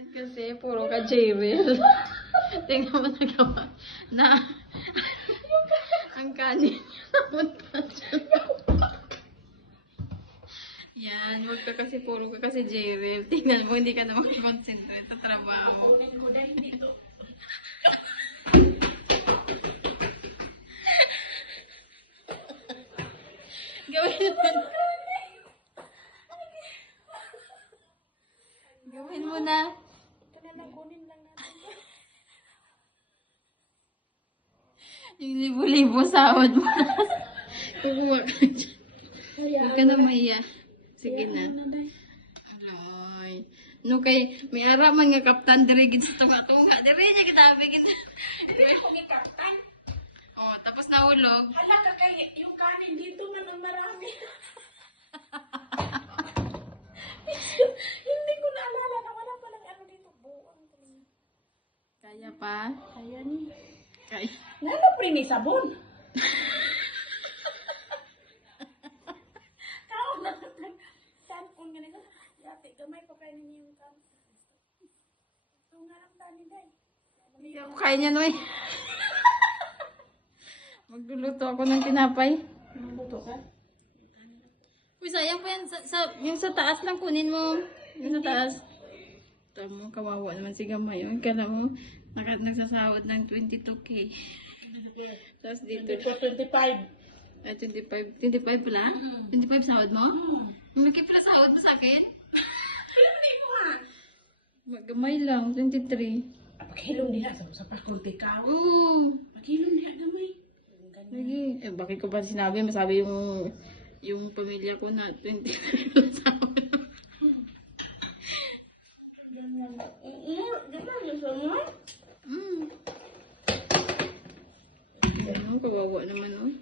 Yan kasi puro ka J-Reel. Tingnan mo na gawa na ang kanin napunta dyan. Yan, huwag ka kasi puro ka kasi J-Reel. Tingnan mo, hindi ka na mag-concentrate sa trabaho. Gawin mo na. Gawin mo na. Yung libo-libo sahod mo. Kukuha ka dyan. Huwag ka na maiya. Sige na. Aloy. No kay, may ara man nga kaptan dirigid sa tunga-tunga. Dire niya kitabi kita. Hindi ko ni Kaptan. Oh, tapos nahulog. Hala ka kay yung kanin dito man ang marami. Hindi ko naalala na wala palang ano dito. Buong. Kaya pa? Kaya ni. Kaya. Nalo pre ni sabon. Kao na. Tampon nga nila. Yate, gamay pa kayo ninyo yung kam. Ito nga lang tani day. Hindi ako kaya niya, Noy. Magluluto ako ng tinapay. Mabuto ka? Uy, sayang pa yan. Yung sa taas lang kunin mo. Yung sa taas. Tama, kawawa naman si Gamay. Yung kala mo, nagsasahod ng 22K. Tapos dito. 25. Ay, 25. 25 pala? 25 sahod mo? Malaki pala sahod mo sa akin? Hindi mo ha. Gamay lang, 23. Paghilom diha sa pagkunti ka. Oo. Paghilom diha gamay. Lagi. Eh, bakit ko ba sinabi? Masabi yung pamilya ko na 23 pala sahod. Ganyan yung sama. Ano, kawawa naman, oh.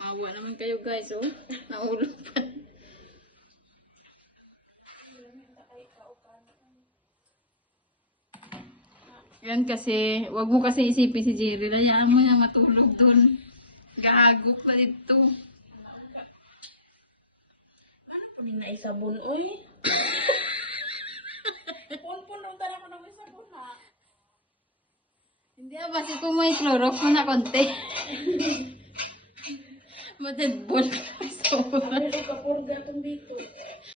Kawawa naman kayo, guys, oh. Naulog pa. Yan kasi, wag mo kasi isipin si Jerry. Layaan mo na matulog dun. Gahagot pa dito. Ano pa na isabon, oy? Pun-pun, nung tara ko ng isabon, ha? Hindi ah, basi kung may Clorox mo na konti. Matibol ka. So, Ano ka purga itong dito?